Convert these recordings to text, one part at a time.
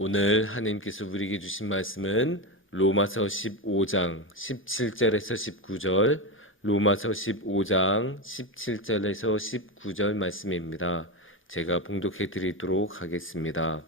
오늘 하나님께서 우리에게 주신 말씀은 로마서 15장 17절에서 19절, 로마서 15장 17절에서 19절 말씀입니다. 제가 봉독해 드리도록 하겠습니다.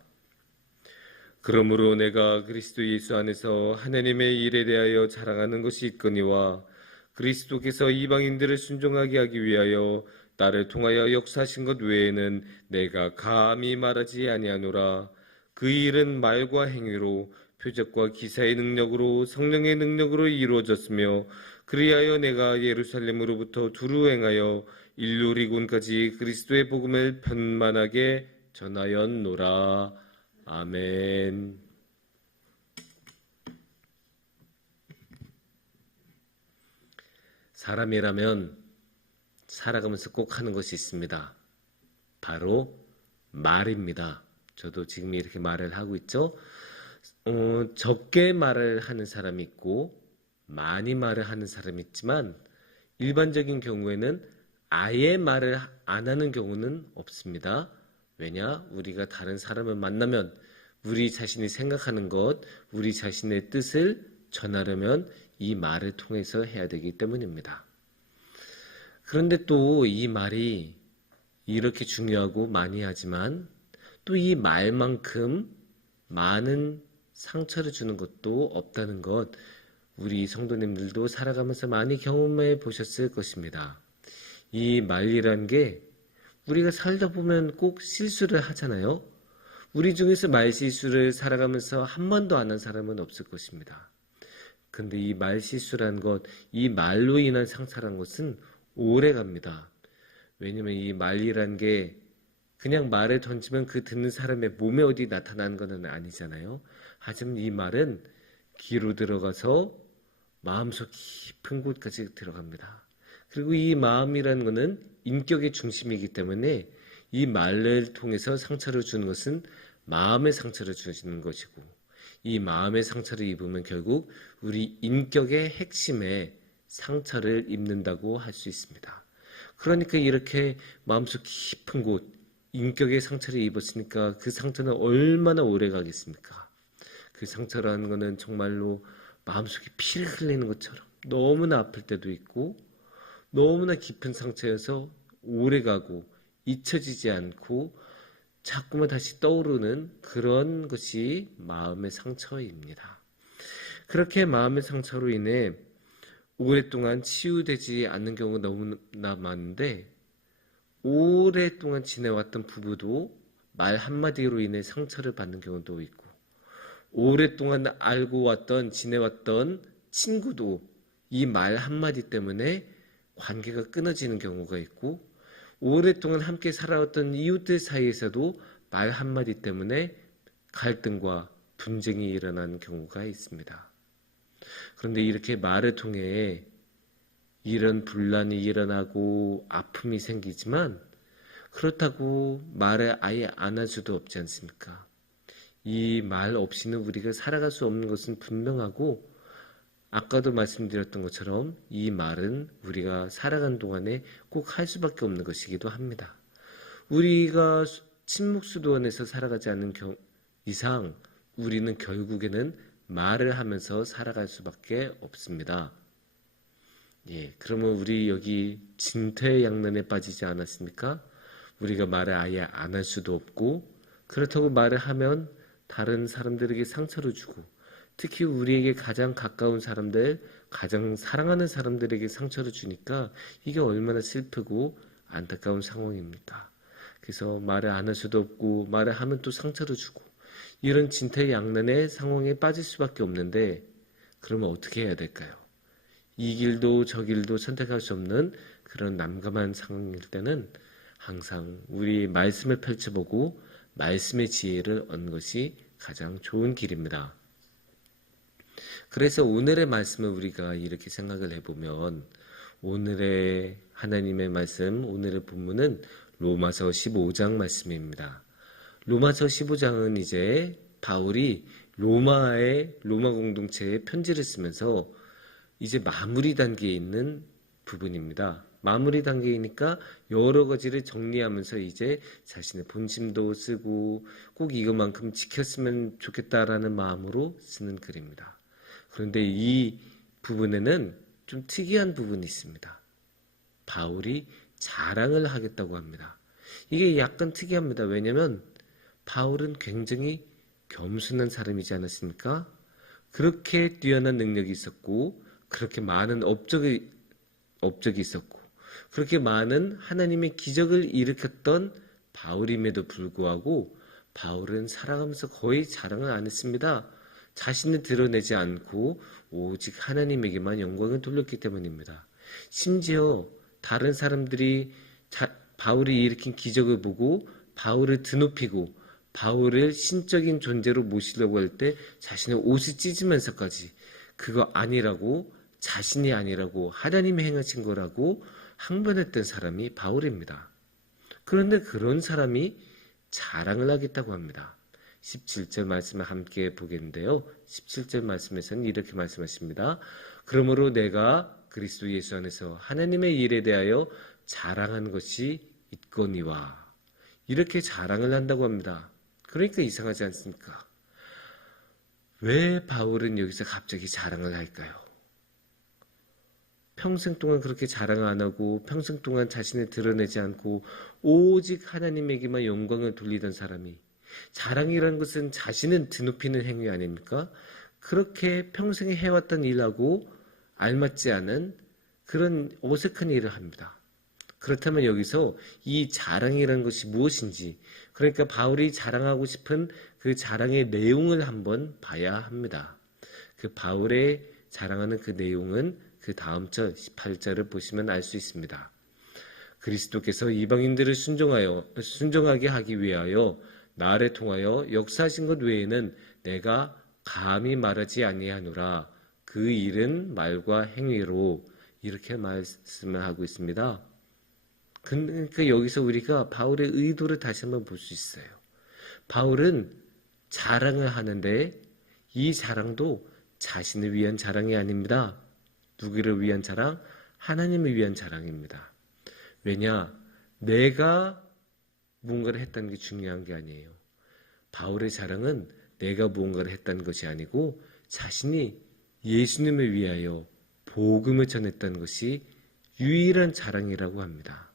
그러므로 내가 그리스도 예수 안에서 하나님의 일에 대하여 자랑하는 것이 있거니와 그리스도께서 이방인들을 순종하게 하기 위하여 나를 통하여 역사하신 것 외에는 내가 감히 말하지 아니하노라. 그 일은 말과 행위로 표적과 기사의 능력으로 성령의 능력으로 이루어졌으며 그리하여 내가 예루살렘으로부터 두루 행하여 일루리곤까지 그리스도의 복음을 편만하게 전하였노라. 아멘. 사람이라면 살아가면서 꼭 하는 것이 있습니다. 바로 말입니다. 저도 지금 이렇게 말을 하고 있죠. 적게 말을 하는 사람이 있고 많이 말을 하는 사람이 있지만 일반적인 경우에는 아예 말을 안 하는 경우는 없습니다. 왜냐? 우리가 다른 사람을 만나면 우리 자신이 생각하는 것, 우리 자신의 뜻을 전하려면 이 말을 통해서 해야 되기 때문입니다. 그런데 또 이 말이 이렇게 중요하고 많이 하지만 또 이 말만큼 많은 상처를 주는 것도 없다는 것, 우리 성도님들도 살아가면서 많이 경험해 보셨을 것입니다. 이 말이란 게 우리가 살다 보면 꼭 실수를 하잖아요. 우리 중에서 말실수를 살아가면서 한 번도 안 한 사람은 없을 것입니다. 근데 이 말실수란 것, 이 말로 인한 상처란 것은 오래 갑니다. 왜냐면 이 말이란 게 그냥 말을 던지면 그 듣는 사람의 몸에 어디 나타나는 것은 아니잖아요. 하지만 이 말은 귀로 들어가서 마음속 깊은 곳까지 들어갑니다. 그리고 이 마음이라는 것은 인격의 중심이기 때문에 이 말을 통해서 상처를 주는 것은 마음의 상처를 주는 것이고, 이 마음의 상처를 입으면 결국 우리 인격의 핵심에 상처를 입는다고 할 수 있습니다. 그러니까 이렇게 마음속 깊은 곳, 인격의 상처를 입었으니까 그 상처는 얼마나 오래 가겠습니까? 그 상처라는 것은 정말로 마음속에 피를 흘리는 것처럼 너무나 아플 때도 있고 너무나 깊은 상처여서 오래 가고 잊혀지지 않고 자꾸만 다시 떠오르는 그런 것이 마음의 상처입니다. 그렇게 마음의 상처로 인해 오랫동안 치유되지 않는 경우가 너무나 많은데, 오랫동안 지내왔던 부부도 말 한마디로 인해 상처를 받는 경우도 있고, 오랫동안 알고 왔던, 지내왔던 친구도 이 말 한마디 때문에 관계가 끊어지는 경우가 있고, 오랫동안 함께 살아왔던 이웃들 사이에서도 말 한마디 때문에 갈등과 분쟁이 일어나는 경우가 있습니다. 그런데 이렇게 말을 통해 이런 분란이 일어나고 아픔이 생기지만 그렇다고 말을 아예 안 할 수도 없지 않습니까? 이 말 없이는 우리가 살아갈 수 없는 것은 분명하고, 아까도 말씀드렸던 것처럼 이 말은 우리가 살아가는 동안에 꼭 할 수밖에 없는 것이기도 합니다. 우리가 침묵수도원에서 살아가지 않는 이상 우리는 결국에는 말을 하면서 살아갈 수밖에 없습니다. 그러면 우리 여기 진퇴양난에 빠지지 않았습니까? 우리가 말을 아예 안 할 수도 없고, 그렇다고 말을 하면 다른 사람들에게 상처를 주고, 특히 우리에게 가장 가까운 사람들, 가장 사랑하는 사람들에게 상처를 주니까 이게 얼마나 슬프고 안타까운 상황입니까? 그래서 말을 안 할 수도 없고 말을 하면 또 상처를 주고, 이런 진퇴양난의 상황에 빠질 수밖에 없는데, 그러면 어떻게 해야 될까요? 이 길도 저 길도 선택할 수 없는 그런 난감한 상황일 때는 항상 우리 말씀을 펼쳐보고 말씀의 지혜를 얻는 것이 가장 좋은 길입니다. 그래서 오늘의 말씀을 우리가 이렇게 생각을 해보면, 오늘의 하나님의 말씀, 오늘의 본문은 로마서 15장 말씀입니다. 로마서 15장은 이제 바울이 로마 공동체에 편지를 쓰면서 이제 마무리 단계에 있는 부분입니다. 마무리 단계이니까 여러 가지를 정리하면서 이제 자신의 본심도 쓰고 꼭 이것만큼 지켰으면 좋겠다라는 마음으로 쓰는 글입니다. 그런데 이 부분에는 좀 특이한 부분이 있습니다. 바울이 자랑을 하겠다고 합니다. 이게 약간 특이합니다. 왜냐하면 바울은 굉장히 겸손한 사람이지 않았습니까? 그렇게 뛰어난 능력이 있었고 그렇게 많은 업적이 있었고 그렇게 많은 하나님의 기적을 일으켰던 바울임에도 불구하고 바울은 살아가면서 거의 자랑을 안 했습니다. 자신을 드러내지 않고 오직 하나님에게만 영광을 돌렸기 때문입니다. 심지어 다른 사람들이 바울이 일으킨 기적을 보고 바울을 드높이고 바울을 신적인 존재로 모시려고 할 때 자신의 옷을 찢으면서까지 그거 아니라고, 자신이 아니라고, 하나님이 행하신 거라고 항변했던 사람이 바울입니다. 그런데 그런 사람이 자랑을 하겠다고 합니다. 17절 말씀을 함께 보겠는데요. 17절 말씀에서는 이렇게 말씀하십니다. 그러므로 내가 그리스도 예수 안에서 하나님의 일에 대하여 자랑한 것이 있거니와, 이렇게 자랑을 한다고 합니다. 그러니까 이상하지 않습니까? 왜 바울은 여기서 갑자기 자랑을 할까요? 평생 동안 그렇게 자랑을 안 하고 평생 동안 자신을 드러내지 않고 오직 하나님에게만 영광을 돌리던 사람이, 자랑이라는 것은 자신을 드높이는 행위 아닙니까? 그렇게 평생에 해왔던 일하고 알맞지 않은 그런 어색한 일을 합니다. 그렇다면 여기서 이 자랑이라는 것이 무엇인지, 그러니까 바울이 자랑하고 싶은 그 자랑의 내용을 한번 봐야 합니다. 그 바울의 자랑하는 그 내용은 그 다음 절 18절을 보시면 알 수 있습니다. 그리스도께서 이방인들을 순종하게 하기 위하여 나를 통하여 역사하신 것 외에는 내가 감히 말하지 아니하노라. 그 일은 말과 행위로, 이렇게 말씀을 하고 있습니다. 그러니까 여기서 우리가 바울의 의도를 다시 한번 볼 수 있어요. 바울은 자랑을 하는데 이 자랑도 자신을 위한 자랑이 아닙니다. 누구를 위한 자랑? 하나님을 위한 자랑입니다. 왜냐? 내가 무언가를 했다는 게 중요한 게 아니에요. 바울의 자랑은 내가 무언가를 했다는 것이 아니고 자신이 예수님을 위하여 복음을 전했다는 것이 유일한 자랑이라고 합니다.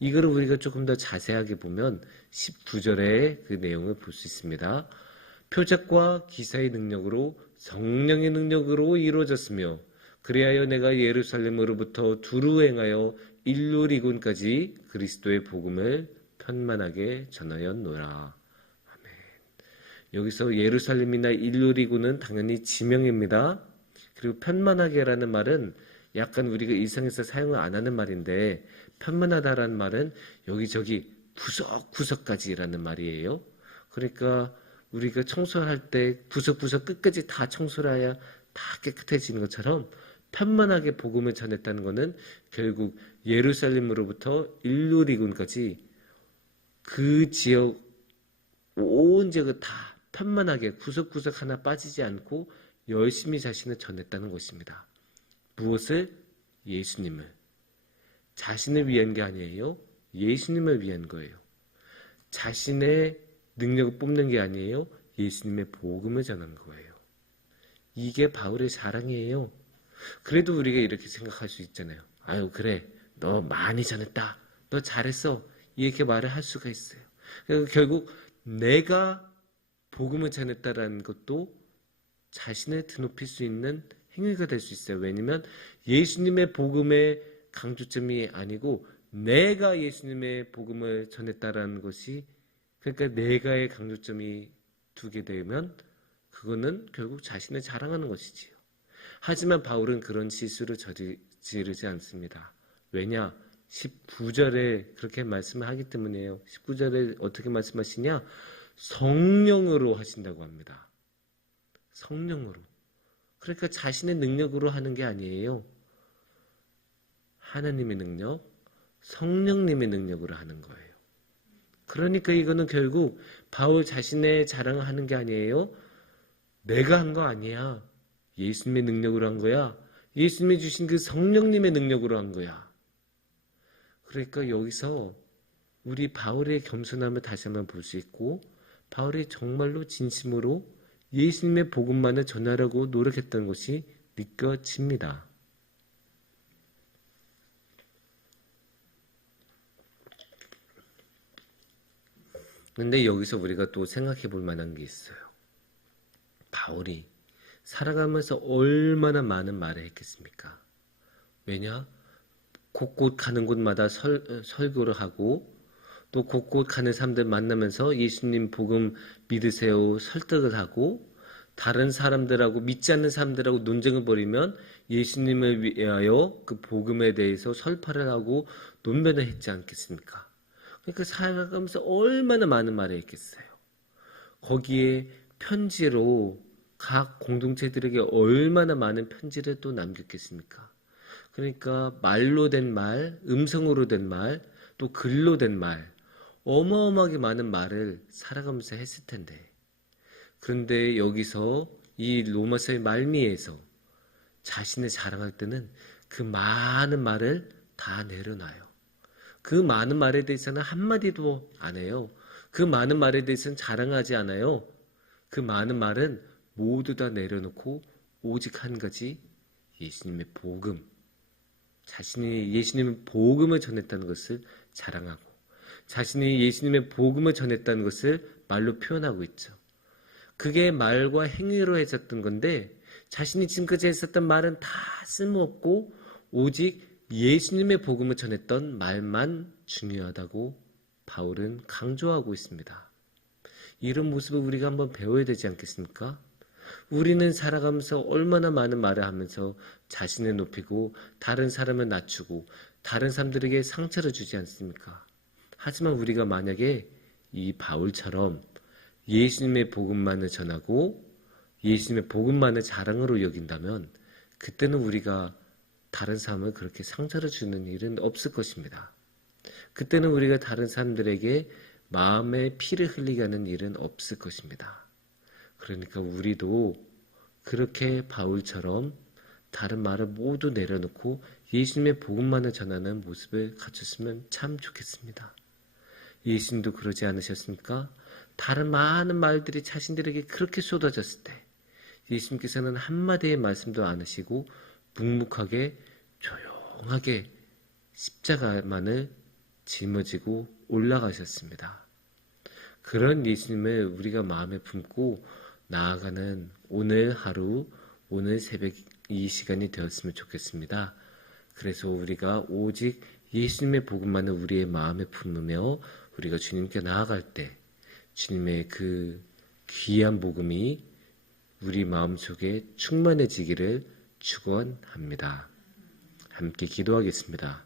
이거를 우리가 조금 더 자세하게 보면 19절의 그 내용을 볼 수 있습니다. 표적과 기사의 능력으로, 성령의 능력으로 이루어졌으며 그리하여 내가 예루살렘으로부터 두루 행하여 일루리곤까지 그리스도의 복음을 편만하게 전하였노라. 아멘. 여기서 예루살렘이나 일루리곤은 당연히 지명입니다. 그리고 편만하게라는 말은 약간 우리가 일상에서 사용을 안 하는 말인데, 편만하다라는 말은 여기저기 구석구석까지라는 말이에요. 그러니까 우리가 청소할 때 구석구석 끝까지 다 청소를 해야 다 깨끗해지는 것처럼 편만하게 복음을 전했다는 것은 결국 예루살렘으로부터 일루리곤까지 그 지역, 온 지역을 다 편만하게 구석구석 하나 빠지지 않고 열심히 자신을 전했다는 것입니다. 무엇을? 예수님을. 자신을 위한 게 아니에요. 예수님을 위한 거예요. 자신의 능력을 뽐낸 게 아니에요. 예수님의 복음을 전한 거예요. 이게 바울의 자랑이에요. 그래도 우리가 이렇게 생각할 수 있잖아요. 아유, 그래, 너 많이 전했다, 너 잘했어, 이렇게 말을 할 수가 있어요. 결국 내가 복음을 전했다라는 것도 자신을 드높일 수 있는 행위가 될 수 있어요. 왜냐하면 예수님의 복음의 강조점이 아니고 내가 예수님의 복음을 전했다라는 것이, 그러니까 내가의 강조점이 두게 되면 그거는 결국 자신을 자랑하는 것이지요. 하지만 바울은 그런 실수를 저지르지 않습니다. 왜냐? 19절에 그렇게 말씀을 하기 때문이에요. 19절에 어떻게 말씀하시냐? 성령으로 하신다고 합니다. 성령으로. 그러니까 자신의 능력으로 하는 게 아니에요. 하나님의 능력, 성령님의 능력으로 하는 거예요. 그러니까 이거는 결국 바울 자신의 자랑을 하는 게 아니에요. 내가 한 거 아니야. 예수님의 능력으로 한 거야. 예수님이 주신 그 성령님의 능력으로 한 거야. 그러니까 여기서 우리 바울의 겸손함을 다시 한번 볼 수 있고, 바울이 정말로 진심으로 예수님의 복음만을 전하려고 노력했던 것이 느껴집니다. 근데 여기서 우리가 또 생각해 볼 만한 게 있어요. 바울이 살아가면서 얼마나 많은 말을 했겠습니까? 왜냐? 곳곳 가는 곳마다 설교를 하고, 또 곳곳 가는 사람들 만나면서 예수님 복음 믿으세요 설득을 하고, 다른 사람들하고 믿지 않는 사람들하고 논쟁을 벌이면 예수님을 위하여 그 복음에 대해서 설파를 하고 논변을 했지 않겠습니까? 그러니까 살아가면서 얼마나 많은 말을 했겠어요. 거기에 편지로 각 공동체들에게 얼마나 많은 편지를 또 남겼겠습니까? 그러니까 말로 된 말, 음성으로 된 말, 또 글로 된 말, 어마어마하게 많은 말을 살아가면서 했을 텐데, 그런데 여기서 이 로마서의 말미에서 자신을 자랑할 때는 그 많은 말을 다 내려놔요. 그 많은 말에 대해서는 한마디도 안 해요. 그 많은 말에 대해서는 자랑하지 않아요. 그 많은 말은 모두 다 내려놓고 오직 한 가지, 예수님의 복음, 자신이 예수님의 복음을 전했다는 것을 자랑하고, 자신이 예수님의 복음을 전했다는 것을 말로 표현하고 있죠. 그게 말과 행위로 했었던 건데, 자신이 지금까지 했었던 말은 다 쓸모없고 오직 예수님의 복음을 전했던 말만 중요하다고 바울은 강조하고 있습니다. 이런 모습을 우리가 한번 배워야 되지 않겠습니까? 우리는 살아가면서 얼마나 많은 말을 하면서 자신을 높이고 다른 사람을 낮추고 다른 사람들에게 상처를 주지 않습니까? 하지만 우리가 만약에 이 바울처럼 예수님의 복음만을 전하고 예수님의 복음만을 자랑으로 여긴다면, 그때는 우리가 다른 사람을 그렇게 상처를 주는 일은 없을 것입니다. 그때는 우리가 다른 사람들에게 마음의 피를 흘리게 하는 일은 없을 것입니다. 그러니까 우리도 그렇게 바울처럼 다른 말을 모두 내려놓고 예수님의 복음만을 전하는 모습을 갖췄으면 참 좋겠습니다. 예수님도 그러지 않으셨습니까? 다른 많은 말들이 자신들에게 그렇게 쏟아졌을 때 예수님께서는 한마디의 말씀도 안 하시고 묵묵하게 조용하게 십자가만을 짊어지고 올라가셨습니다. 그런 예수님을 우리가 마음에 품고 나아가는 오늘 하루, 오늘 새벽 이 시간이 되었으면 좋겠습니다. 그래서 우리가 오직 예수님의 복음만을 우리의 마음에 품으며 우리가 주님께 나아갈 때 주님의 그 귀한 복음이 우리 마음속에 충만해지기를 축원합니다. 함께 기도하겠습니다.